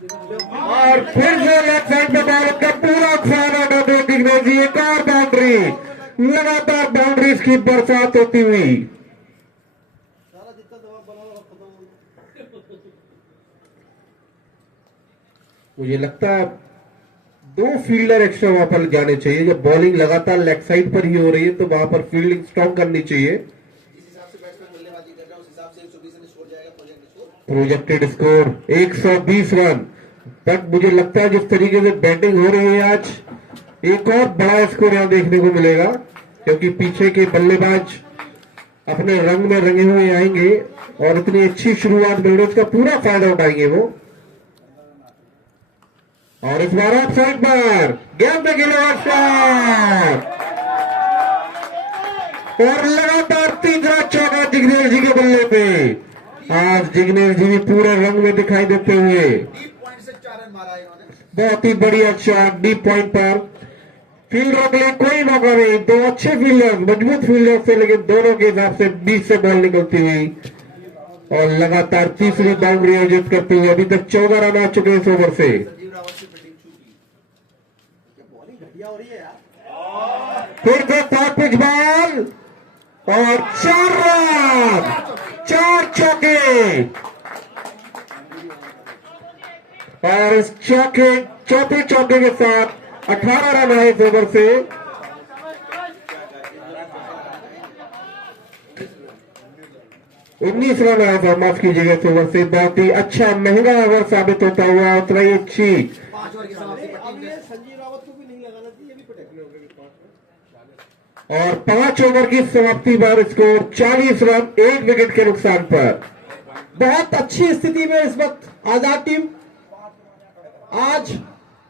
और फिर से लेफ्ट साइड में बॉल का पूरा फायदा दिग्विजय जी, एक और बाउंड्री, लगातार बाउंड्रीज की बरसात होती हुई। मुझे लगता है 2 फील्डर एक्स्ट्रा वहां पर जाने चाहिए। जब बॉलिंग लगातार लेग साइड पर ही हो रही है तो वहां पर फील्डिंग स्ट्रॉन्ग करनी चाहिए। Projected score 120 run. बट मुझे लगता है जिस तरीके से बैटिंग हो रही है आज, एक और बड़ा स्कोर यहां देखने को मिलेगा, क्योंकि पीछे के बल्लेबाज अपने रंग में रंगे हुए आएंगे और इतनी अच्छी शुरुआत मिल रही है, उसका पूरा फायदा उठाएंगे वो। और इस बार ऑफ साइड पर गेंद में खेले शॉट और लगातार तीसरा चौका जिग्नेश जी के बल्ले पे। आज जिग्नेश जी भी पूरे रंग में दिखाई देते हुए, बहुत ही बढ़िया शॉट डीप पॉइंट पर। फील्डरों के लिए कोई मौका नहीं, 2 अच्छे फील्डर, मजबूत फील्डर से, लेकिन दोनों के हिसाब से 20 से बॉल निकलती हुई और लगातार तीसरी बाउंड्री अर्जित करते हुए अभी तक 14 रन आ चुके हैं इस ओवर से। फिर से शॉर्ट पिच बॉल और 4 रन, 4 चौके। और इस चौथे चौके के साथ 18 रन आए इस ओवर से। उन्नीस रन आया था, माफ कीजिएगा इस ओवर से। बहुत ही अच्छा महंगा ओवर साबित होता हुआ, उतना ही अच्छी। और 5 ओवर की समाप्ति पर स्कोर 40 रन 1 विकेट के नुकसान पर। बहुत अच्छी स्थिति में इस वक्त आजाद टीम। आज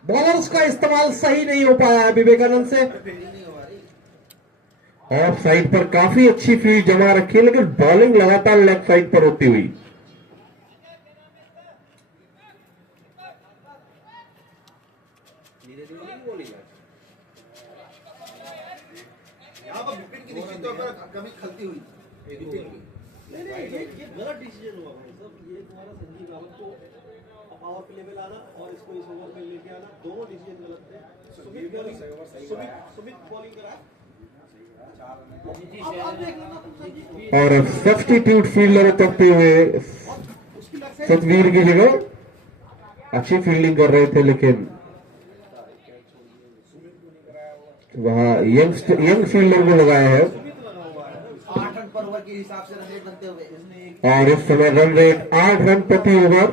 बॉलर्स का इस्तेमाल सही नहीं हो पाया है विवेकानंद से। ऑफ साइड पर काफी अच्छी फील्ड जमा रखी है, लेकिन बॉलिंग लगातार लेफ्ट साइड पर होती हुई। यहाँ पर विकेट की निश्चित तौर पर कमी खलती हुई। नहीं, ये गलत डिसीजन हुआ भाई साहब। ये तुम्हारा संजीव रावत को पावर प्ले में लाना और इसको इस ओवर में लेके आना, दोनों डिसीजन गलत थे। सुमित बॉलिंग करा और सब्स्टिट्यूट फील्डर उतरते हुए सतवीर की जगह अच्छी फील्डिंग कर रहे थे, लेकिन वहां यंग फील्डर को लगाया है। 8 रन पर ओवर के हिसाब से रन रेट बनते हुए और इस समय रन रेट 8 रन प्रति ओवर।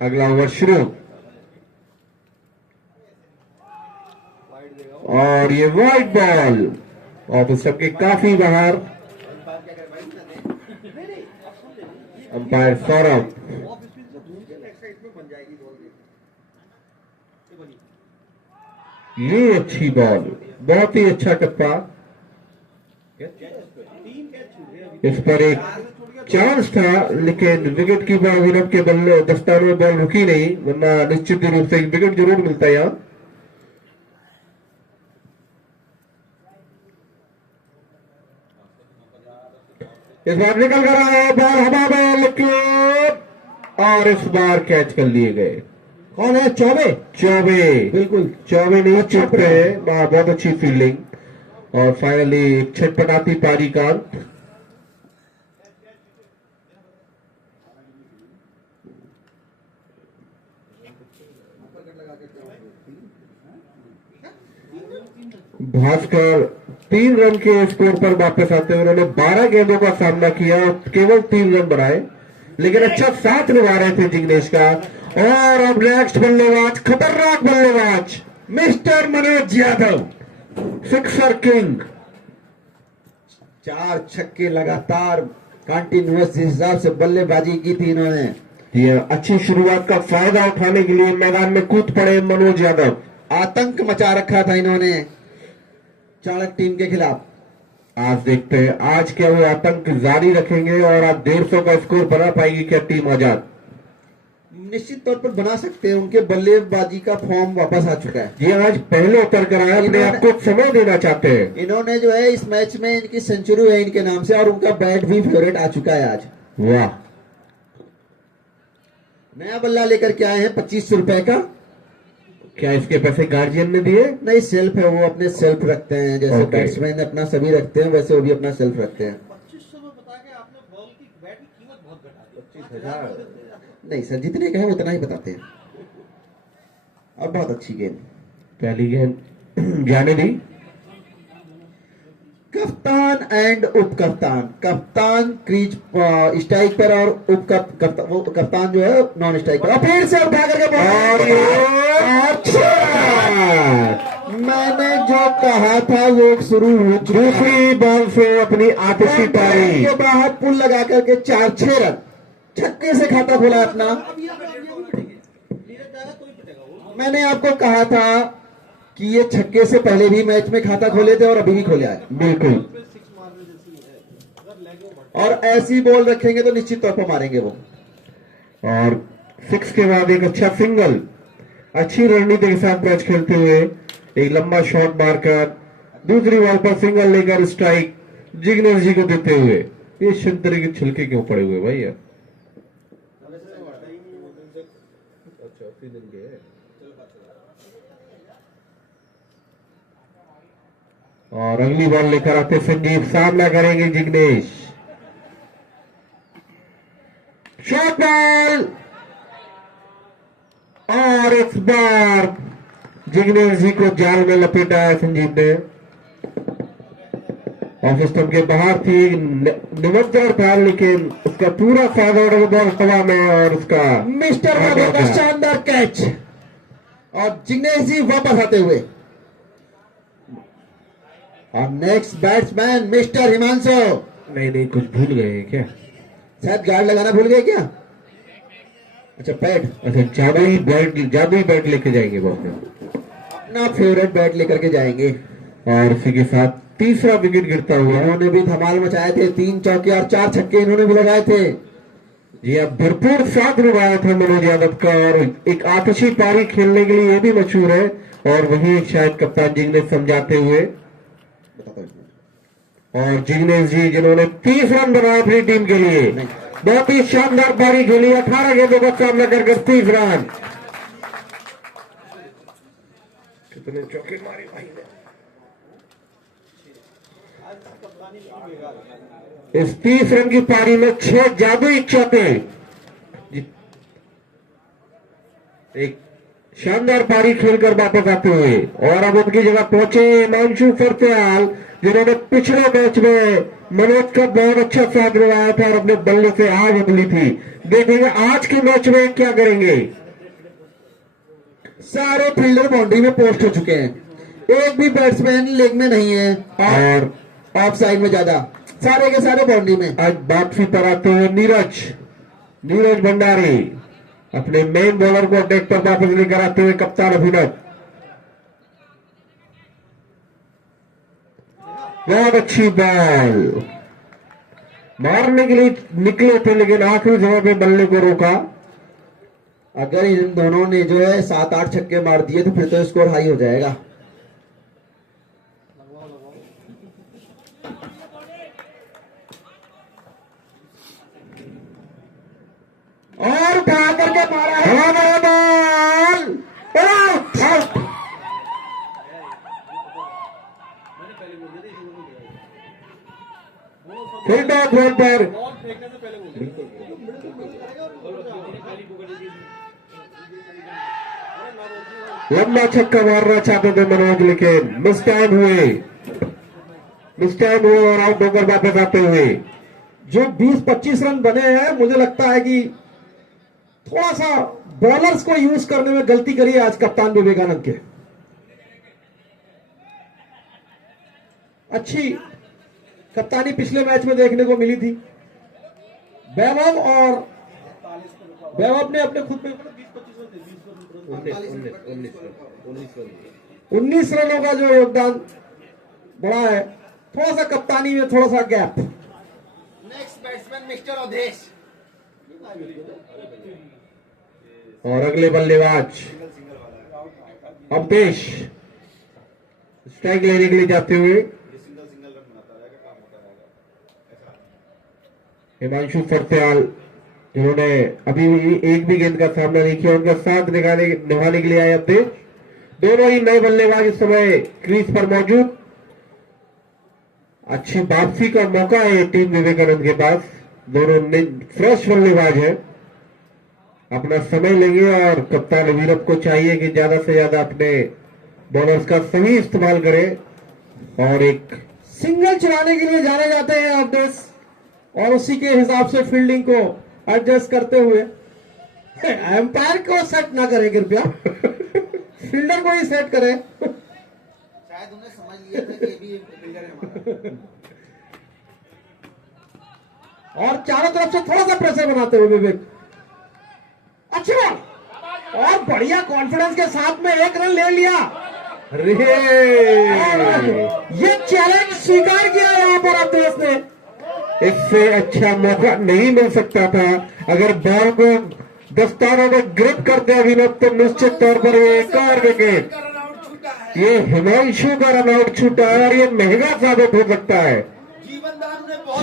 अगला ओवर शुरू और ये वाइड बॉल ऑफ स्टंप के काफी बाहर। अंपायर सौरभ, ये अच्छी बॉल, बहुत ही अच्छा टप्पा। इस पर एक चांस था, लेकिन विकेट कीपर अभिनव के बल्ले दस्तानों में बॉल रुकी नहीं, वरना निश्चित रूप से एक विकेट जरूर मिलता है यहां। इस बार निकल कर आया बॉल हवा में, लेकिन और इस बार कैच कर लिए गए। कौन है? चौबे। बिल्कुल चौबे नहीं चुपते हैं। बहुत अच्छी फील्डिंग और फाइनली छटपटाती पारी का अंत। भास्कर 3 रन के स्कोर पर वापस आते हुए उन्होंने 12 गेंदों का सामना किया और केवल 3 रन बनाए, लेकिन अच्छा साथ निभा रहे थे जिग्नेश का। और अब नेक्स्ट बल्लेबाज, खतरनाक बल्लेबाज mister Manoj Yadav, sixer king. 4 छक्के लगातार कंटिन्यूअस हिसाब से बल्लेबाजी की थी इन्होंने। ये अच्छी शुरुआत का फायदा उठाने के लिए मैदान में कूद पड़े मनोज यादव। आतंक मचा रखा था इन्होंने चाणक्य टीम के खिलाफ। आज देखते हैं आज क्या वो आतंक जारी रखेंगे और आज 150 का स्कोर बना पाएगी क्या टीम आजाद? निश्चित तौर पर बना सकते हैं, उनके बल्लेबाजी का फॉर्म वापस आ चुका है। ये आज पहले उतर कर आया, अपने आप को समय देना चाहते हैं। इन्होंने जो है इस मैच में इनकी सेंचुरी है इनके नाम से, और उनका बैट भी फेवरेट आ चुका है आज। वाह, नया बल्ला लेकर के आए हैं 2500 रुपए का। क्या इसके पैसे गार्जियन ने दिए? नहीं, सेल्फ है, वो अपने सेल्फ रखते हैं, जैसे Okay. बैट्समैन अपना सभी रखते हैं वैसे वो भी अपना सेल्फ रखते हैं। 2500 में बता के आपने बॉल की बैट की कीमत बहुत घटा दी। 25,000। नहीं सर, जितने का है उतना ही बताते हैं। और बहुत अच्छी गेंद, पहली गेंद जाने दी। कप्तान एंड उप कप्तान, कप्तान क्रीज स्ट्राइक पर और उप कप्तान जो है नॉन स्ट्राइक पर। और फिर से उठा करके और अच्छा, मैंने जो कहा था वो शुरू हो चुका है। दूसरी बॉल से अपनी आतिशी पारी। के बाहर पुल लगा करके 4-6 रन छक्के से खाता खोला अपना। अब ये भी पिटेंगे, नीरज जाएगा तो ही पिटेगा वो। मैंने आपको कहा था कि ये छक्के से पहले भी मैच में खाता खोले थे और अभी भी खोले आए। बिल्कुल। पे 6 मारने जैसी है, अगर लेग में बढ़ और ऐसी बॉल रखेंगे तो निश्चित तौर पर मारेंगे वो। और 6 के बाद एक अच्छा सिंगल, अच्छी रणनीति के साथ मैच खेलते हुए एक लंबा शॉट मारकर दूसरी बॉल पर सिंगल लेकर स्ट्राइक जिग्नेश जी को देते हुए। ये संतरे के छिलके क्यों पड़े हुए भाई यार? और अगली बॉल लेकर आते संजीव, सामना करेंगे जिग्नेश। शॉट बॉल, और इस बार जिग्नेश जी को जाल में लपेटा है संजीव ने। ऑफ स्टंप के बाहर थी, निमंत्रण था लेकिन उसका पूरा फायदा उठाकर बॉल हवा में और उसका मिस्टर बाबू का शानदार कैच और जिग्नेश जी वापस आते हुए। और नेक्स्ट बैट्समैन मिस्टर हिमांशु। नहीं कुछ भूल गए हैं क्या? शायद गार्ड लगाना भूल गए क्या? अच्छा, पैड। अच्छा, जादुई बैट लेके जाएंगे बॉल में, अपना फेवरेट बैट लेकर के जाएंगे। और इसी के साथ तीसरा विकेट गिरता हुआ। इन्होंने भी धमाल मचाए थे, 3 चौके और 4 छक्के इन्होंने भी लगाए थे। जी अब भरपूर साथ निभाया था मनोज यादव का, और एक आतिशी पारी खेलने के लिए ये भी मशहूर है। और वही शायद कप्तान जिग्नेश समझाते हुए, और जिग्नेश जी जिन्होंने 30 रन बनाए अपनी टीम के लिए, बहुत ही शानदार पारी खेली। 18 गेंदों का सामना कर 30 रन। कितने चौके मारे भाई ने। आज कप्तानी की बेकार है। इस 30 रन की पारी में 6 जादुई चौके। एक शानदार पारी खेलकर वापस आते हुए, और अब उनकी जगह पहुंचे हिमांशु फरत्याल, जिन्होंने पिछले मैच में मनोज का बहुत अच्छा साथ निभाया था और अपने बल्ले से आग उगली थी। देखेंगे आज के मैच में क्या करेंगे। सारे फील्डर बाउंड्री में पोस्ट हो चुके हैं, एक भी बैट्समैन लेग में नहीं है और ऑफ साइड में ज्यादा, सारे के सारे बाउंड्री में। आज वापसी पर आते हुए नीरज भंडारी अपने मेन बॉलर को अटैक पर वापस लेकर आते हुए कप्तान अभिनव। बहुत अच्छी बॉल मारने के लिए निकले थे लेकिन आखिरी समय पे बल्ले को रोका। अगर इन दोनों ने जो है 7-8 छक्के मार दिए तो फिर तो स्कोर हाई हो जाएगा। और उठा करके मारा है बॉल, आउट। मैंने पहले बोल दिया था, ये बोल दिया। फिर डॉट बॉल पर बॉल फेंकने से पहले बोल लंबा छक्का मारना चाहते थे मनोज, लेकिन मिस टाइम हुए और आउट होकर वापस आते हुए। जो 20-25 रन बने हैं, मुझे लगता है कि थोड़ा सा बॉलर्स को यूज करने में गलती करी है आज कप्तान विवेकानंद के। अच्छी कप्तानी पिछले मैच में देखने को मिली थी। वैभव ने अपने खुद पे 19 रनों का जो योगदान बड़ा है, थोड़ा सा कप्तानी में थोड़ा सा gap. Next batsman mister Avdhesh. और अगले बल्लेबाज अवधेश स्ट्राइक लेने के लिए जाते हुए हिमांशु फरत्याल जिन्होंने अभी भी एक भी गेंद का सामना नहीं किया, उनका साथ निभाने के लिए आए अपने दोनों ही नए बल्लेबाज इस समय क्रीज पर मौजूद। अच्छी वापसी का मौका है टीम विवेकानंद के पास। दोनों फ्रेश बल्लेबाज है, अपना समय लेंगे और कप्तान अभिनव को चाहिए कि ज्यादा से ज्यादा अपने बॉलर्स का सही इस्तेमाल करें और एक सिंगल चलाने के लिए जाने जाते हैं अवधेश, और उसी के हिसाब से फील्डिंग को एडजस्ट करते हुए एम्पायर को सेट ना करें कृपया, फील्डर को ही सेट करें। शायद उन्हें समझ लिया था कि ये भी फील्डर है हमारा। और चारों तरफ से थोड़ा सा प्रेशर बनाते हुए विवेक, अच्छी बॉल और बढ़िया कॉन्फिडेंस के साथ में एक रन ले लिया। अरे ये चैलेंज स्वीकार किया यहाँ पर अवधेश ने। इससे अच्छा मौका नहीं मिल सकता था। अगर बॉल को दस्तानों में ग्रिप करते अभिनव तो निश्चित तौर पर ये एक और विकेट, ये हिमांशु का रन आउट छूटा है और ये महंगा साबित हो सकता है। जीवनदान ने बहुत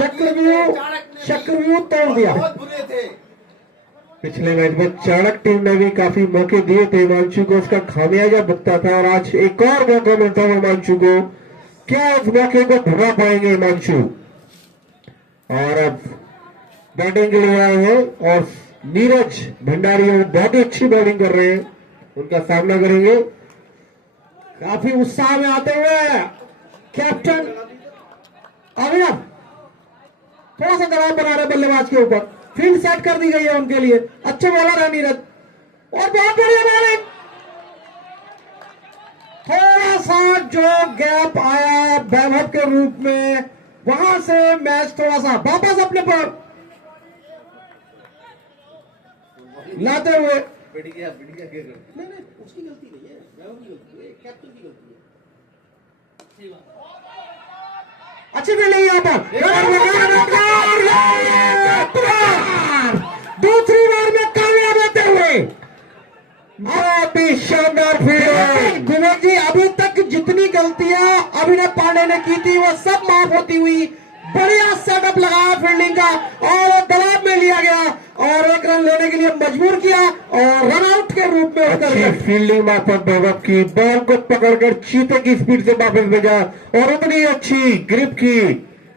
चक्रव्यूह तोड़ दिया। बहुत बुरे थे। पिछले मैच में चाणक टीम ने भी काफी मौके दिए थे हिमांशु को, उसका खामियाजा भुगता था और आज एक और मौका मिलता है हिमांशु को। क्या इस मौके को भुना पाएंगे हिमांशु? और अब बैटिंग के लिए आए हैं और नीरज भंडारी बहुत ही अच्छी बॉलिंग कर रहे हैं, उनका सामना करेंगे। काफी उत्साह में आते हुए कैप्टन अभिनव थोड़ा सा दबाव बना रहे बल्लेबाज के ऊपर। फील्ड सेट कर दी गई है उनके लिए, अच्छे बॉलर है नीरज और बहुत बढ़िया बॉलिंग। थोड़ा सा जो गैप आया वैभव के रूप में, वहां से मैच थोड़ा सा वापस अपने पर लाते हुए। बढ़िया बढ़िया खेल रहे। नहीं उसकी गलती नहीं है, वैभव की गलती है, कैप्टन की गलती है। अच्छी फील्डिंग यहाँ पर, दूसरी बार में कामयाब होते हुए। बहुत ही शानदार फील्डिंग। विवेक जी, अभी तक जितनी गलतियां अभिनव पांडे ने की थी वो सब माफ होती हुई, बढ़िया सेटअप लगाया फील्डिंग का और दबाव में लिया गया और एक रन लेने के लिए मजबूर किया और रन आउट के रूप में अच्छी फील्डिंग मार्फत वैभव की, बॉल को पकड़कर चीते की स्पीड से वापस भेजा और उतनी अच्छी ग्रिप की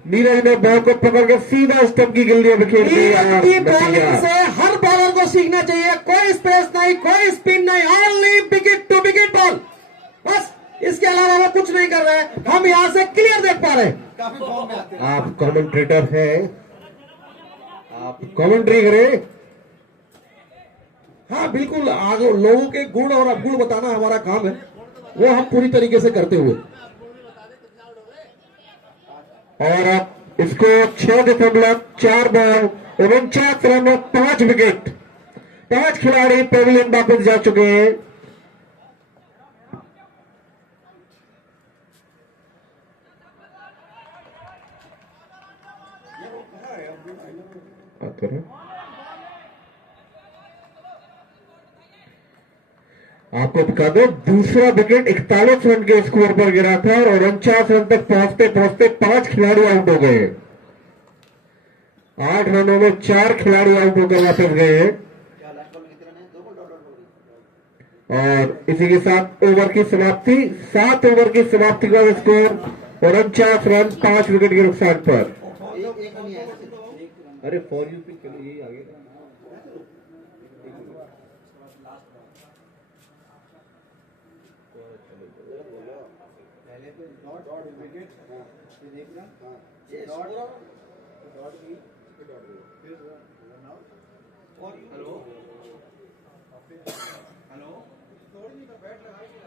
नीरज ने बॉल को पकड़कर सीधा स्टंप की गिल्लियां बिखेर दी। की बॉलिंग से हर बॉलर को सीखना चाहिए, कोई स्पेस नहीं, कोई स्पिन नहीं, only wicket to wicket ball, बस इसके अलावा वो कुछ नहीं कर रहे हैं। हम यहाँ से क्लियर देख पा रहे हैं। काफी फॉर्म में आते हैं। आप कमेंट्रेटर हैं, आप कमेंट्री करें। हाँ बिल्कुल, आगे लोगों के गुण और अवगुण बताना हमारा काम है, वो हम पूरी तरीके से करते हुए। और अब इसको 6.4 बॉल 49 रन और 5 विकेट, 5 खिलाड़ी पेविलियन वापस जा चुके हैं। आपको बता दो, दूसरा विकेट 41 रन के स्कोर पर गिरा था और 49 रन तक पहुंचते पहुंचते 5 खिलाड़ी आउट हो गए। 8 रनों में 4 खिलाड़ी आउट होकर वापस गए हैं। क्या लास्ट बॉल में कितने रन है? 2 बॉल डॉट और इसी के साथ ओवर की समाप्ति, 7 ओवर की समाप्ति का स्कोर 49 रन 5 विकेट के नुकसान पर। एक रन ही है। अरे फॉर यू पिक, चलो यही आगे। पहले पे डॉट विकेट ये देखना। हां ये डॉट भी फिर रन आउट और हेलो हेलो थोड़ी नहीं का बैट लगा के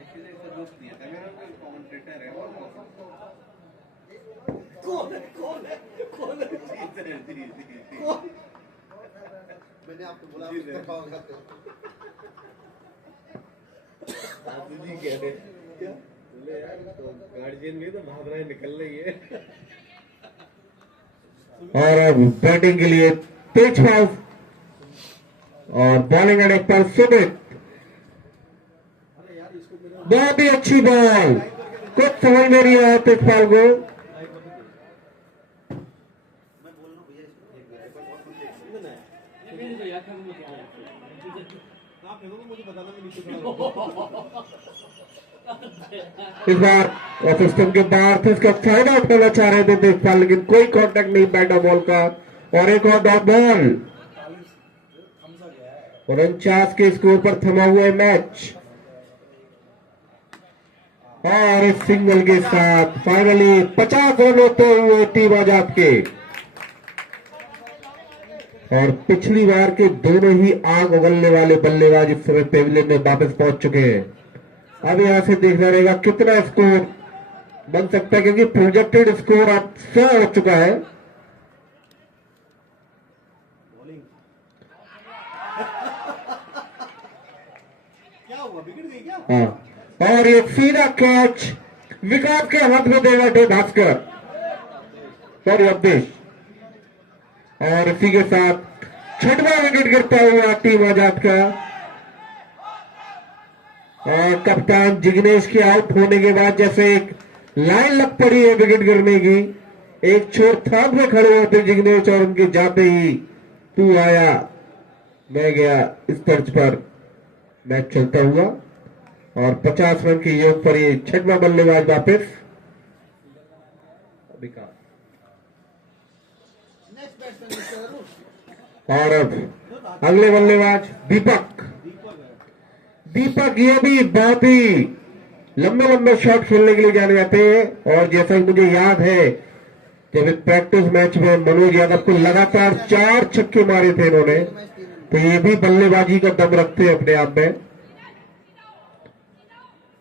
एक्चुअली इसका दोस्त नहीं है, मेरा कोई कमेंटेटर है और कौन है मैंने आपको बोला आप कर पाओगे। जी कह रहे क्या बोले यार, तो गार्जियन भी तो भाग रहा है, निकल रही है। और अब बैटिंग के लिए तेजपाल और बॉलिंग अटैक पर सुमित। बहुत ही अच्छी बॉल, कुछ समझ में नहीं आया तेजपाल को। आप फेंकोगे मुझे बताना, मैं नीचे खड़ा हूँ। इस बार ऑफ स्टंप के बाहर थे, इसका फायदा उठाना चाह रहे थे देशपाल, लेकिन कोई कांटेक्ट नहीं बैट बॉल का। और एक और डॉट बॉल, 49 के स्कोर पर थमा हुआ है मैच। और इस सिंगल के साथ फाइनली 50 रन होते हुए टीम आजाद के। और पिछली बार के दोनों ही आग उगलने वाले बल्लेबाज इस समय पेविलियन में वापस पहुंच चुके हैं। अब यहां से देखना रहेगा कितना स्कोर बन सकता है, क्योंकि प्रोजेक्टेड स्कोर अब 100 हो चुका है। क्या हुआ, बिगड़ गई क्या? हाँ, और ये सीधा कैच विकास के हाथ में दे बैठे भास्कर, सॉरी अवधेश। और इसी के साथ 6वां विकेट गिरता हुआ टीम आजाद का। और कप्तान जिग्नेश के आउट होने के बाद जैसे एक लाइन लग पड़ी है विकेट गिरने की, एक छोर थाम में खड़े होते जिग्नेश, और उनके जाते ही तू आया मैं गया इस तर्ज पर मैच चलता हुआ। और 50 रन के योग पर ये 6वां बल्लेबाज वापस। और अब अगले बल्लेबाज दीपक। दीपक ये भी बहुत ही लंबे लंबे शॉट खेलने के लिए जाने जाते हैं। और जैसा कि मुझे याद है, जब एक प्रैक्टिस मैच में मनोज यादव को लगातार 4 छक्के मारे थे इन्होंने, तो ये भी बल्लेबाजी का दम रखते हैं अपने आप में।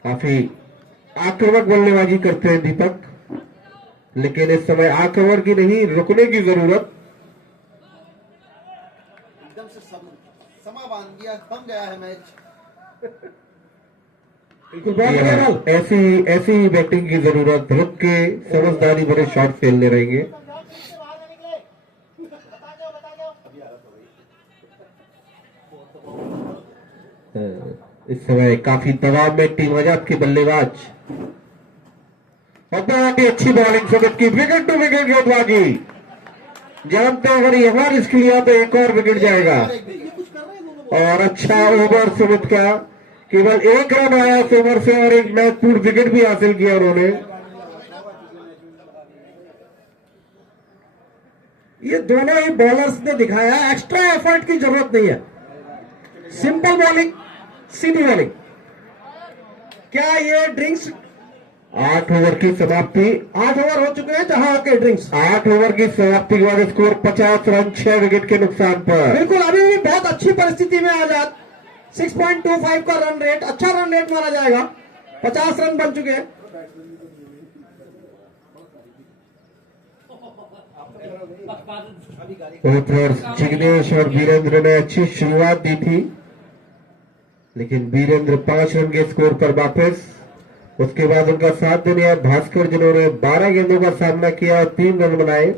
काफी आक्रामक बल्लेबाजी करते हैं दीपक, लेकिन इस समय आक्रमण की नहीं, रुकने की जरूरत। एकदम से समा बांध दिया, थम गया है मैच। बिल्कुल बहुत बढ़िया बॉल। ऐसी ही बैटिंग की जरूरत, रुक के समझदारी भरे शॉट खेलने रहेंगे। इस समय काफी दबाव में टीम आजाद के बल्लेबाज, और बहुत ही अच्छी बॉलिंग सुमित की, विकेट टू विकेट गेंदबाजी। जानते हैं अगर यहां रिस्क लिया तो एक और विकेट जाएगा। और अच्छा ओवर सुमित का, केवल 1 रन आया इस ओवर से और एक महत्वपूर्ण विकेट भी हासिल किया उन्होंने। ये दोनों ही बॉलर्स ने दिखाया एक्स्ट्रा एफर्ट की जरूरत नहीं है, सिंपल बॉलिंग, सीधी बॉलिंग। क्या ये ड्रिंक्स 8 ओवर की समाप्ति, 8 ओवर हो चुके हैं जहां के ड्रिंक्स। 8 ओवर की समाप्ति के बाद स्कोर 50 रन 6 विकेट के नुकसान पर। बिल्कुल अभी भी बहुत अच्छी परिस्थिति में आजाद। 6.25 का रन रेट, अच्छा रन रेट माना जाएगा। 50 रन बन चुके हैं। ओपनर्स जिग्नेश और वीरेंद्र ने अच्छी शुरुआत दी थी, लेकिन वीरेंद्र 5 रन के स्कोर पर वापस। उसके बाद उनका साथ देने आए भास्कर, जिन्होंने 12 गेंदों का सामना किया और 3 रन बनाए।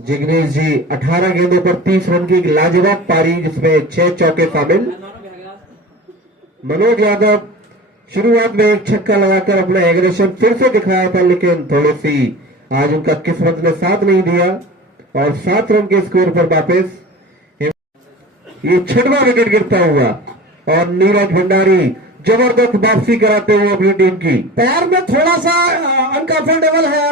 जिग्नेश जी 18 गेंदों पर 30 रन की लाजवाब पारी, जिसमें 6 चौके शामिल। मनोज यादव शुरुआत में एक छक्का लगाकर अपना एग्रेशन फिर से दिखाया था, लेकिन थोड़ी सी आज उनका किस्मत ने साथ नहीं दिया और 7 रन के स्कोर पर वापस। ये 6वां विकेट गिरता हुआ और नीरज भंडारी जबरदस्त वापसी कराते हुए अपनी टीम की। पैर में थोड़ा सा अनकंफर्टेबल है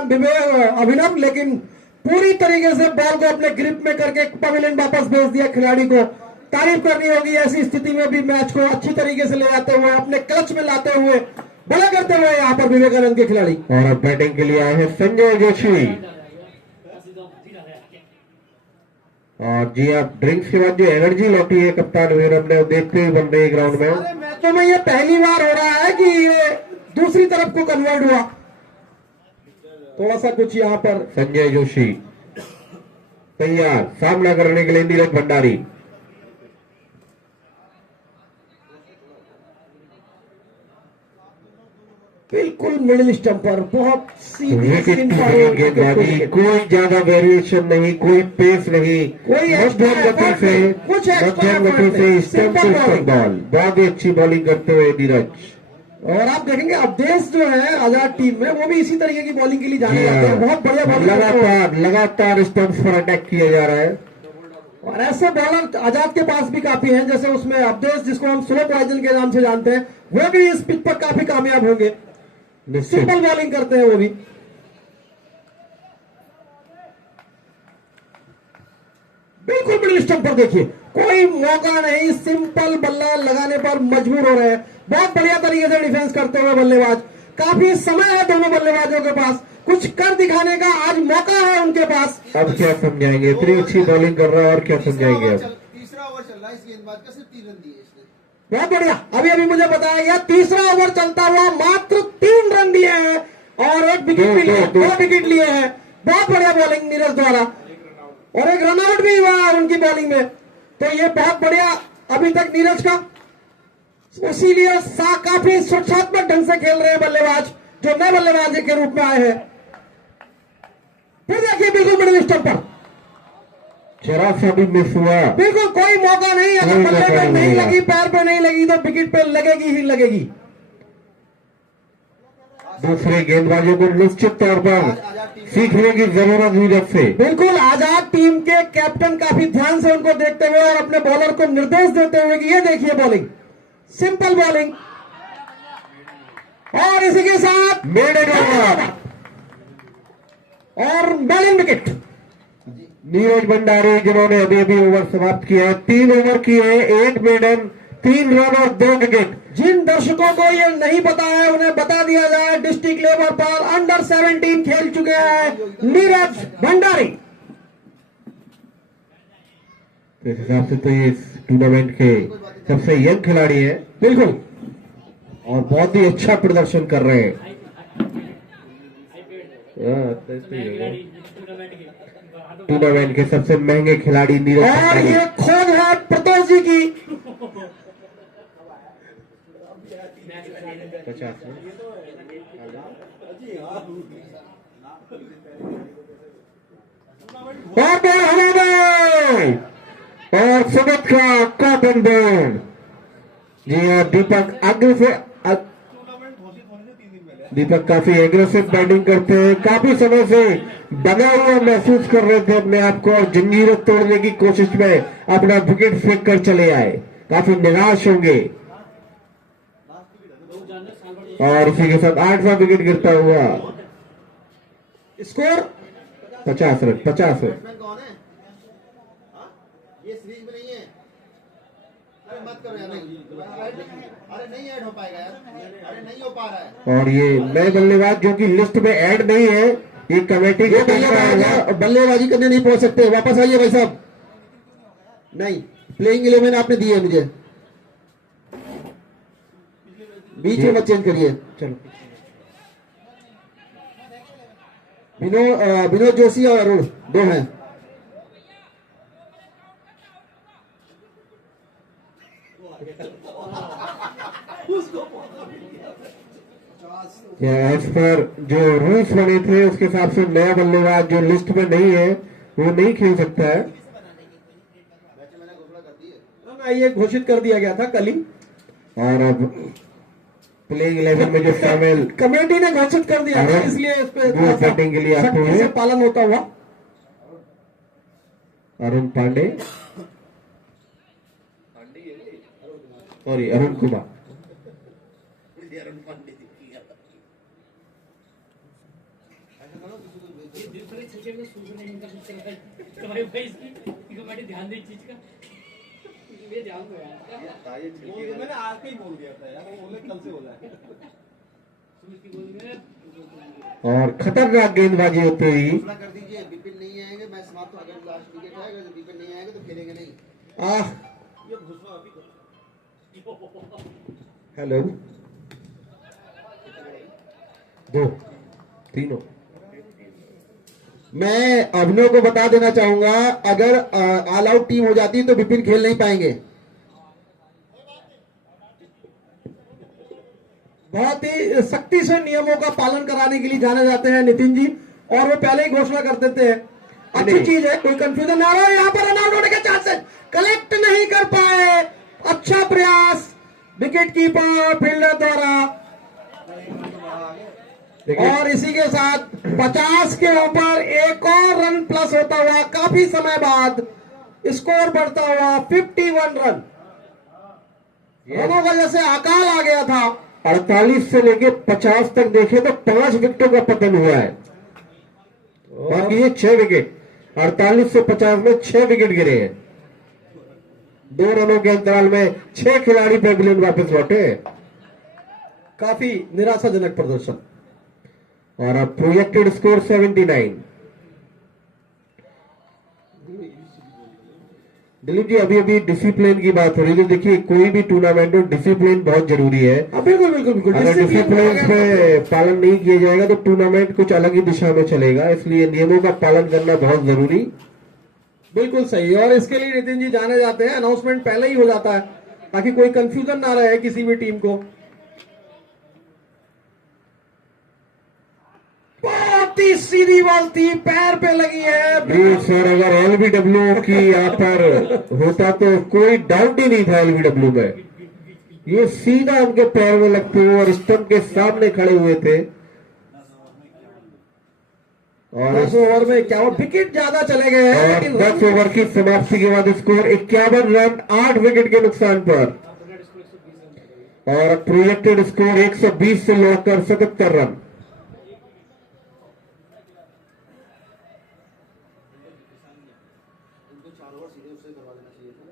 अभिनव, लेकिन पूरी तरीके से बॉल को अपने ग्रिप में करके पवेलियन वापस भेज दिया खिलाड़ी को। तारीफ करनी होगी, ऐसी स्थिति में भी मैच को अच्छी तरीके से ले जाते हुए, अपने क्लच में लाते हुए, बड़ा करते हुए यहाँ पर विवेकानंद के खिलाड़ी। और अब बैटिंग के लिए आए हैं संजय जोशी। और जी आप ड्रिंक्स के बाद जो एनर्जी लौटी है कप्तान वीरम ने, देखते ही बन रही है ग्राउंड में। सारे मैचों में ये पहली बार हो रहा है कि ये दूसरी तरफ को कन्वर्ट हुआ। थोड़ा सा कुछ यहाँ पर संजय जोशी तैयार सामना करने के लिए नीरज भंडारी। बिल्कुल मिडिल स्टंप पर बहुत सीधी विकेट सीधी टू विकेट गेंदबाजी, कोई ज्यादा वेरिएशन नहीं, कोई पेस नहीं, कोई मध्यम गति से, कुछ extra मध्यम गति effort से नहीं, stump simple to stump ball। Ball, बहुत ही अच्छी बॉलिंग करते हुए नीरज। और आप देखेंगे अवधेश जो है आजाद टीम में, वो भी इसी तरीके की बॉलिंग के लिए जाने जी जाते हैं। हाँ। बहुत बढ़िया बॉलिंग करते हैं। लगातार स्टंप्स पर अटैक किया जा रहा है। और ऐसे बॉलर आजाद के पास भी काफी हैं, जैसे उसमें अवधेश जिसको हम स्लो पॉइजन के नाम से जानते हैं, वो भी इस पिच पर काफी कामयाब होंगे। निश्चित। सिंपल बॉलिंग करते हैं वो भी। बिल्कुल मिडिल स्टंप पर देखिए, कोई मौका नहीं, सिंपल बल्ला लगाने पर मजबूर हो रहे हैं। बहुत बढ़िया तरीके से डिफेंस करते हुए बल्लेबाज, काफी समय है दोनों बल्लेबाजों के पास, कुछ कर दिखाने का आज मौका है उनके पास। अब क्या समझाएंगे, इतनी अच्छी बॉलिंग कर रहा है और क्या समझाएंगे अब। तीसरा ओवर चल रहा है, इस गेंदबाज का सिर्फ 3 रन दिए इसने। बहुत बढ़िया, अभी अभी मुझे बताया गया तीसरा ओवर चलता हुआ मात्र 3 रन दिए हैं और 1 विकेट भी लिए, 2 विकेट लिए हैं। बहुत बढ़िया बॉलिंग नीरज द्वारा, और 1 रनआउट भी हुआ है उनकी बॉलिंग में, तो ये बहुत बढ़िया अभी तक नीरज का। इसीलिए काफी सुरक्षात्मक ढंग से खेल रहे हैं बल्लेबाज, जो नए बल्लेबाज के रूप में आए हैं। फिर देखिए बिल्कुल मिडिल स्टंप पर, जरा सा भी मिस हुआ, बिल्कुल कोई मौका नहीं। अगर कोई बल्ले मौका पे नहीं नहीं मिला। लगी, पैर पे नहीं लगी तो विकेट पे लगेगी ही लगेगी। दूसरे गेंदबाजों को निश्चित तौर पर सीखने की जरूरत नीरज से। बिल्कुल आजाद टीम के कैप्टन काफी ध्यान से उनको देखते हुए और अपने बॉलर को निर्देश देते हुए कि ये देखिए बॉलिंग, सिंपल बॉलिंग, और इसी के साथ मेडन ओवर और बॉलिंग विकेट। नीरज भंडारी, जिन्होंने अभी अभी ओवर समाप्त किया है, 3 ओवर किए, 1 मेडन, 3 रन और 2 विकेट। जिन दर्शकों को ये नहीं पता है उन्हें बता दिया जाए, डिस्ट्रिक्ट लेवल पर अंडर 17 खेल चुके हैं नीरज भंडारी। तो इस हिसाब से तो ये इस टूर्नामेंट के सबसे यंग खिलाड़ी है, बिल्कुल, और बहुत ही अच्छा प्रदर्शन कर रहे हैं। तो इसलिए होगा। टूर्नामेंट के सबसे महंगे खिलाड़ी नीरज और भंडारी। ये खोज है प्रतोष जी की। 50 और बॉल हवा में, और सुमित का कॉटन बॉल। जी हाँ, दीपक आगे से टूर्नामेंट घोषित होने से 3 दिन पहले। दीपक काफी एग्रेसिव बैटिंग करते हैं, काफी समय से बना हुआ महसूस कर रहे थे अपने आप को, और जंजीरें तोड़ने की कोशिश में अपना विकेट फेंक कर चले आए, काफी निराश होंगे। और इसी के साथ 8वां विकेट गिरता हुआ। Score 50 run, 50 run. बैट्समैन कौन है? हाँ? ये सीरीज में नहीं है। अरे मत करो यार, नहीं अरे नहीं ऐड हो पाएगा यार, अरे नहीं हो पा रहा है। और ये नए बल्लेबाज जो कि लिस्ट में ऐड नहीं है, ये कमेटी ये को बल्लेबाज बल्लेबाजी करने नहीं पहुंच सकते, वापस आइए भाई साहब। नहीं, प्लेइंग 11 आपने दी है मुझे, बीच में मत चेंज करिए। चलो विनोद जोशी और अरुण 2 हैं। एज पर जो रूल्स बने थे उसके हिसाब से नया बल्लेबाज जो लिस्ट में नहीं है वो नहीं खेल सकता है। मैंने घोषणा कर दी है। ना, ये घोषित कर दिया गया था कल ही, और अब प्लेइंग 11 में जो शामिल कमेटी ने घोषित कर दिया था, अरुण, इसलिए इस पे वो बैटिंग के लिए आते सख्ती हैं। से पालन होता हुआ। अरुण पांडे, सॉरी अरुण कुमार। ध्यान दे चीज का, ये ध्यान दो यार। मैंने आज का ही बोल दिया था यार, वो बोले कल से हो जाए। और खतरनाक गेंदबाजी होते ही घोषणा कर दीजिए, विपिन नहीं आएंगे, मैच समाप्त। अगर लास्ट विकेट आएगा तो विपिन नहीं आएंगे तो खेलेंगे नहीं। ये घोषणा अभी करो। हेलो 2 3 मैं अभिनव को बता देना चाहूंगा, अगर ऑल आउट टीम हो जाती तो विपिन खेल नहीं पाएंगे। बहुत ही सख्ती से नियमों का पालन कराने के लिए जाने जाते हैं नितिन जी, और वो पहले ही घोषणा कर देते हैं। अच्छी चीज है, कोई कंफ्यूजन ना रहा। यहाँ पर रन आउट होने के चांसेस, कलेक्ट नहीं कर पाए, अच्छा प्रयास विकेट कीपर फील्डर द्वारा। और इसी के साथ 50 के ऊपर एक और रन प्लस होता हुआ काफी समय बाद स्कोर बढ़ता हुआ 51 रन। रनों का जैसे अकाल आ गया था। 48 से लेके 50 तक देखे तो 5 विकेटों का पतन हुआ है, बाकी ये 6 विकेट। 48 से 50 में 6 विकेट गिरे हैं। 2 रनों के अंतराल में 6 खिलाड़ी पेविलियन वापस लौटे हैं। काफी निराशाजनक प्रदर्शन। और अब प्रोजेक्टेड स्कोर 79। दिलीप जी, अभी अभी डिसिप्लिन की बात हो रही है। देखिए, कोई भी टूर्नामेंट हो, डिसिप्लिन बहुत जरूरी है। बिल्कुल बिल्कुल बिल्कुल। अगर डिसिप्लिन पे पालन नहीं किया जाएगा तो टूर्नामेंट कुछ अलग ही दिशा में चलेगा, इसलिए नियमों का पालन करना बहुत जरूरी। बिल्कुल सही। और इसके लिए नितिन जी जाने जाते हैं, अनाउंसमेंट पहले ही हो जाता है ताकि कोई कंफ्यूजन ना रहे किसी भी टीम को। बहुत ही सीधी बॉल थी, पैर पे लगी है। जी सर, अगर एलबीडब्ल्यू की यहाँ पर होता तो कोई डाउट ही नहीं था एलबीडब्ल्यू में। ये सीधा उनके पैर में लगते हुए और स्टंप के सामने खड़े हुए थे। और 10 ओवर में 51 विकेट ज्यादा चले गए हैं, और लेकिन 10 ओवर की समाप्ति के बाद स्कोर 51 रन 8 विकेट के नुकसान पर। और प्रोजेक्टेड स्कोर 120 से लौटकर 77 रन। उनको 4 ओवर सीधे उससे करवा देना चाहिए था।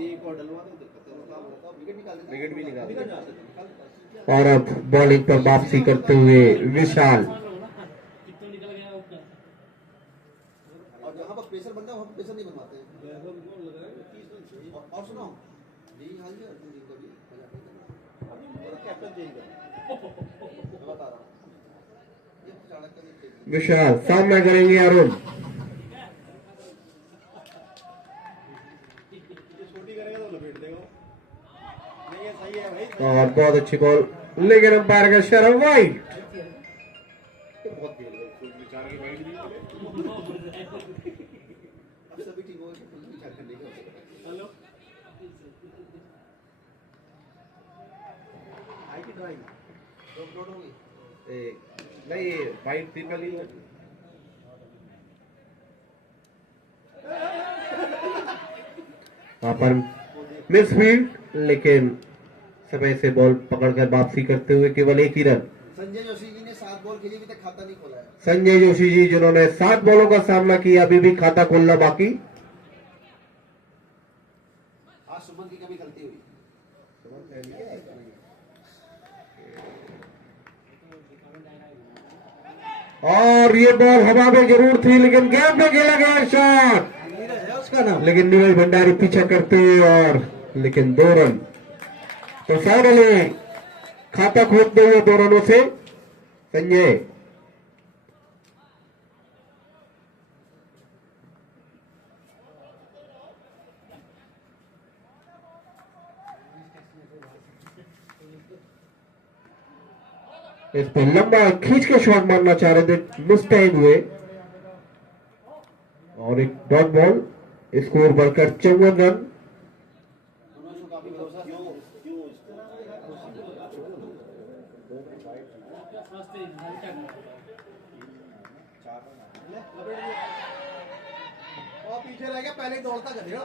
एक और डलवा दो, दिक्कत है। क्या बोलता हूं, विकेट निकाल देते, विकेट भी निकाल देते। और अब बॉलिंग पर वापसी करते हुए विशाल। कितना निकल गया उसका। और जहां पर प्रेशर बनता है वहां पर प्रेशर नहीं बनवाते हैं। और सुनो जी, हाल जी अर्जुन जी को भी मजाक नहीं करना, कैप्टन चेंज कर, मैं बता रहा हूं। ये चाणक्य का नहीं। विशाल सामना करेंगे अरुण। छोटी करेगा तो लपेट देगा। नहीं है, सही है भाई। और बहुत अच्छी बॉल, लेकिन अंपायर का इशारा वाइड। बहुत देर हो गई, विचार की वाइड नहीं करे। अब सभी टीमों को विचार करने का हेलो, आई की ड्राइंग डॉट हो गई। नहीं, वाइड थी पहली। वहां पर मिसफील्ड, लेकिन समय से बॉल पकड़कर वापसी करते हुए केवल 1 ही रन। संजय जोशी जी ने 7 बॉल खेली, अभी तक खाता नहीं खोला है। संजय जोशी जी, जिन्होंने 7 बॉलों का सामना किया, अभी भी खाता खोलना बाकी। आज सुमन की कभी गलती हुई। और ये बॉल हवा में जरूर थी, लेकिन गेम में खेला गया शॉट, है उसका नाम। लेकिन नीरज भंडारी पीछा करते हुए और लेकिन 2 रन। तो फाइनली खाता खोलते हुए 2 रनों से संजय। इस पर लंबा खींच के शॉट मारना चाह रहे थे, मिस टाइम हुए। और एक डॉट बॉल, स्कोर बढ़कर 54 रन। दोनों को काफी भरोसा क्यों और पीछे रह गया, पहले ही दौड़ता चलेगा।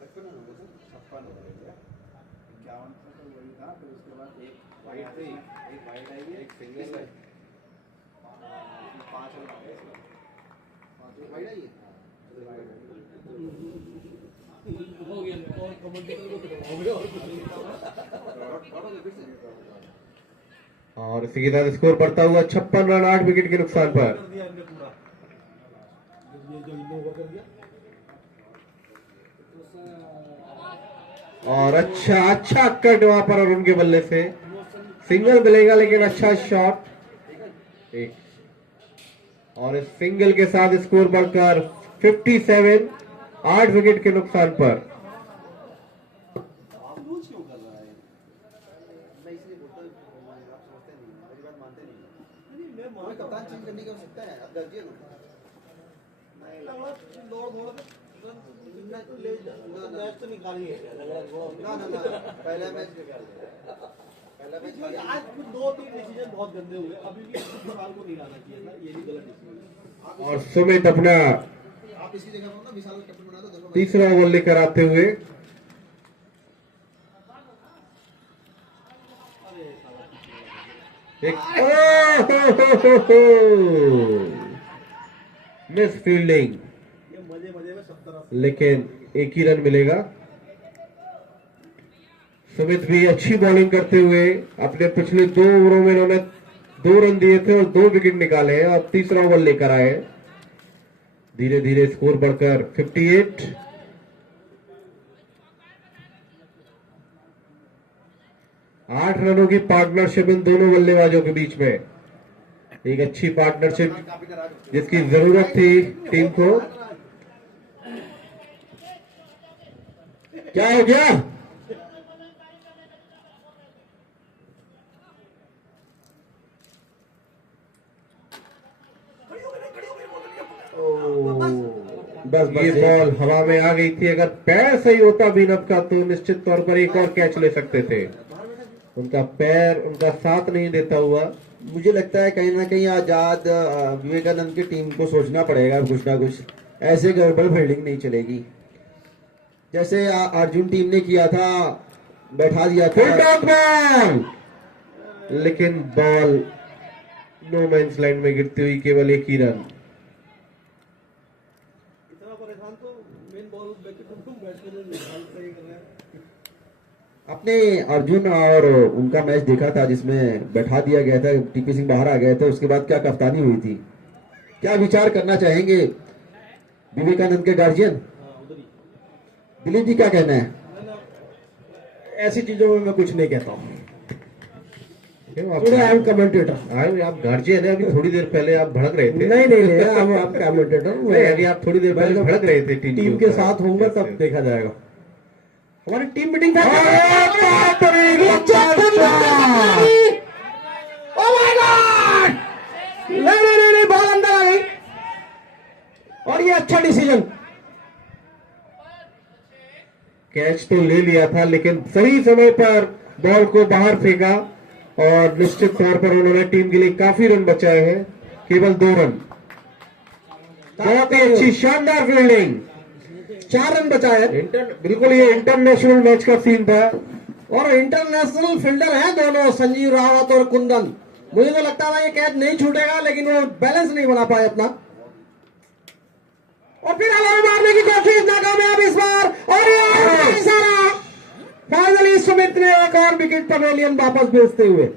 बचपन में होगा सर 56 हो गया 51 तो वही था। फिर उसके बाद एक वाइड थी, एक वाइड आई, एक सिंगल है, 5 रन आ गए। 5 वाइड आई है। हो गया और कमेंटेटर को पिटवाओ और इसी के साथ स्कोर बढ़ता हुआ 56 रन 8 विकेट के नुकसान पर। कर दिया हमने पूरा। ये जो इन्हों ओवर कर दिया। और अच्छा कट वहां पर अरुण के बल्ले से सिंगल मिलेगा, लेकिन अच्छा शॉट। और इस सिंगल के साथ स्कोर बढ़कर 57 8 विकेट के नुकसान पर। आप लूज क्यों कर रहा है? मैं इसलिए बोलता हूं, आप समझते नहीं, मेरी बात मानते नहीं। नहीं, मैं हमें कप्तान चेंज करने की आवश्यकता है, अब दर्जी है ना। नहीं लगा दौड़ दौड़ के मैच तो निकालिए ना पहला मैच निकाल दिया। पहला मैच क्योंकि आज कुछ 2-3 डिसीजन बहुत गंदे हुए, अभी भी विशाल को नहीं लाना चाहिए था, ये भी गलत डिसीजन। और सुमित अपना आप इसकी जगह पर ना विशाल को कैप्टन बना दो, देखो तीसरा ओवर लेकर आते हुए मिस फील्डिंग, ये मजे मजे में 70 लेकिन एक ही रन मिलेगा। सुमित भी अच्छी बॉलिंग करते हुए अपने पिछले 2 ओवरों में इन्होंने 2 रन दिए थे और 2 विकेट निकाले हैं। अब तीसरा ओवर लेकर आए, धीरे धीरे स्कोर बढ़कर 58। आठ रनों की पार्टनरशिप इन दोनों बल्लेबाजों के बीच में, एक अच्छी पार्टनरशिप जिसकी जरूरत थी टीम को। क्या हो गया? बस ये बॉल हवा में आ गई थी, अगर पैर सही होता बीनब का तो निश्चित तौर पर एक और कैच ले सकते थे। उनका पैर उनका साथ नहीं देता हुआ। मुझे लगता है कहीं ना कहीं आजाद विवेकानंद की टीम को सोचना पड़ेगा कुछ ना कुछ, ऐसे गड़बड़ फील्डिंग नहीं चलेगी। जैसे अर्जुन टीम ने किया था, बैठा दिया फुल था। टॉप बॉल, लेकिन बॉल नो मैंस लाइन में गिरती हुई केवल एक ही रन। इतना परेशान तो मेन बॉल बैट्समैन सही कर रहे हैं। आपने अर्जुन और उनका मैच देखा था जिसमें बैठा दिया गया था, टीपी सिंह बाहर आ गए थे, उसके बाद क्या कप्तानी हुई थी? क्या विचार करना चाहेंगे विवेकानंद के गार्जियन? दिलीप जी क्या कहना है? ऐसी चीजों में मैं कुछ नहीं कहता हूँ। I am commentator. आप गार्जियन है, अभी थोड़ी देर पहले आप भड़क रहे थे। नहीं आप कमेंटेटर। अभी आप थोड़ी देर पहले भड़क रहे थे टीम के साथ होऊंगा तब देखा जाएगा। हमारी टीम मीटिंग बॉल अंदर आ गई और ये अच्छा डिसीजन। कैच तो ले लिया था, लेकिन सही समय पर बॉल को बाहर फेंका और निश्चित तौर पर उन्होंने टीम के लिए काफी रन बचाए हैं, केवल 2 रन। बहुत ही अच्छी शानदार फील्डिंग, 4 रन बचाए। बिल्कुल ये इंटरनेशनल मैच का सीन था। और इंटरनेशनल फील्डर हैं दोनों, संजीव रावत और कुंदन। मुझे तो लगता था ये कैच नहीं छूटेगा, लेकिन वो बैलेंस नहीं बना पाए अपना। और फिर हवा मारने की कोशिश, नाकामयाब इस बार। और ये सारा फाइनली सुमित ने एक और विकेट पवेलियन वापस भेजते हुए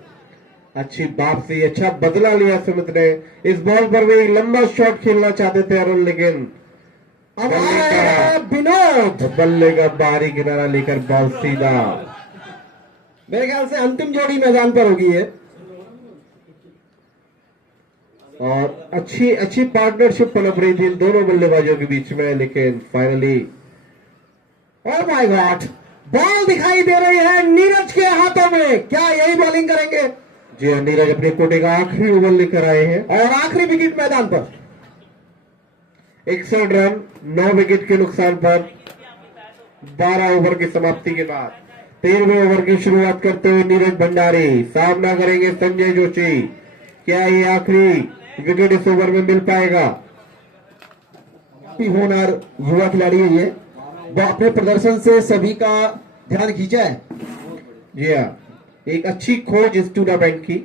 अच्छी वापसी, अच्छा बदला लिया सुमित ने। इस बॉल पर भी एक लंबा शॉट खेलना चाहते थे अरुण, लेकिन अब आ रहे हैं विनोद। बल्ले का बाहरी किनारा लेकर बॉल सीधा। मेरे ख्याल से अंतिम जोड़ी मैदान पर होगी है। और अच्छी पार्टनरशिप पनप रही थी इन दोनों बल्लेबाजों के बीच में, लेकिन finally oh my God, ball दिखाई दे रही है नीरज के हाथों में। क्या यही बॉलिंग करेंगे? जी हाँ, नीरज अपने कोटे का आखिरी ओवर लेकर आए हैं और आखिरी विकेट मैदान पर। 61 रन 9 विकेट के नुकसान पर 12 ओवर की समाप्ति के बाद 13वें ओवर की शुरुआत करते हुए नीरज भंडारी सामना करेंगे संजय जोशी। क्या ये आखिरी विकेट इस ओवर में मिल पाएगा? काफी होनहार युवा खिलाड़ी है ये, वो अपने प्रदर्शन से सभी का ध्यान खींचा है। जी हाँ, एक अच्छी खोज इस टूर्नामेंट की।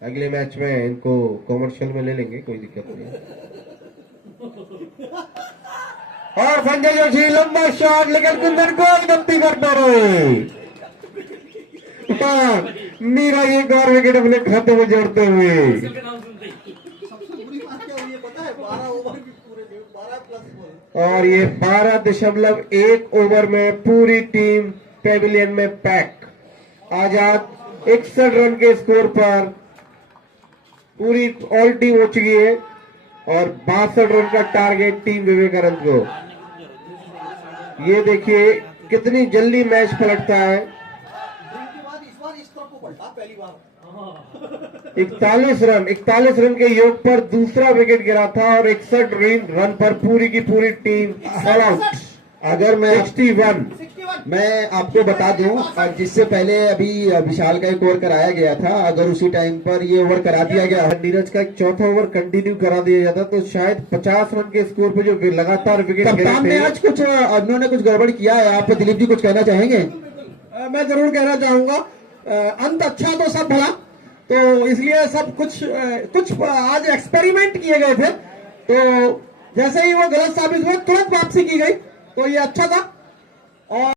अगले मैच में इनको कॉमर्शियल में ले लेंगे, कोई दिक्कत नहीं है। और संजय जोशी लंबा शॉट, लेकिन कुंदन को गलती करते रहे। नीरज एक और विकेट अपने खाते में जोड़ते हुए। का नाम सुनते ही सबसे बुरी बात क्या हुई है पता है? 12 ओवर भी पूरे नहीं, 12 प्लस बॉल। और ये 12.1 ओवर में पूरी टीम पेविलियन में पैक। आजाद 61 रन के स्कोर पर पूरी ऑल टीम हो चुकी है और 62 रन का टारगेट टीम विवेकानंद को। ये देखिए कितनी जल्दी मैच पलटता है। ड्रिंक के बाद इस बार इस तरफ को पलटा पहली बार। 41 रन के योग पर दूसरा विकेट गिरा था और 61 रन पर पूरी की पूरी टीम ऑल आउट। अगर मैं 61। मैं आपको बता दूं, जिससे पहले अभी विशाल का एक ओवर कराया गया था, अगर उसी टाइम पर ये ओवर करा दिया गया, नीरज का एक चौथा ओवर कंटिन्यू करा दिया जाता तो शायद 50 रन के स्कोर पे जो लगातार विकेट गिरे कप्तान ने थे। आज कुछ उन्होंने कुछ गड़बड़ किया है। आप दिलीप जी कुछ कहना चाहेंगे? मैं जरूर कहना चाहूंगा, अंत अच्छा तो सब भला, तो इसलिए सब कुछ आज एक्सपेरिमेंट किए गए थे, तो जैसे ही वो गलत साबित हुए तुरंत वापसी की गई, तो ये अच्छा था। और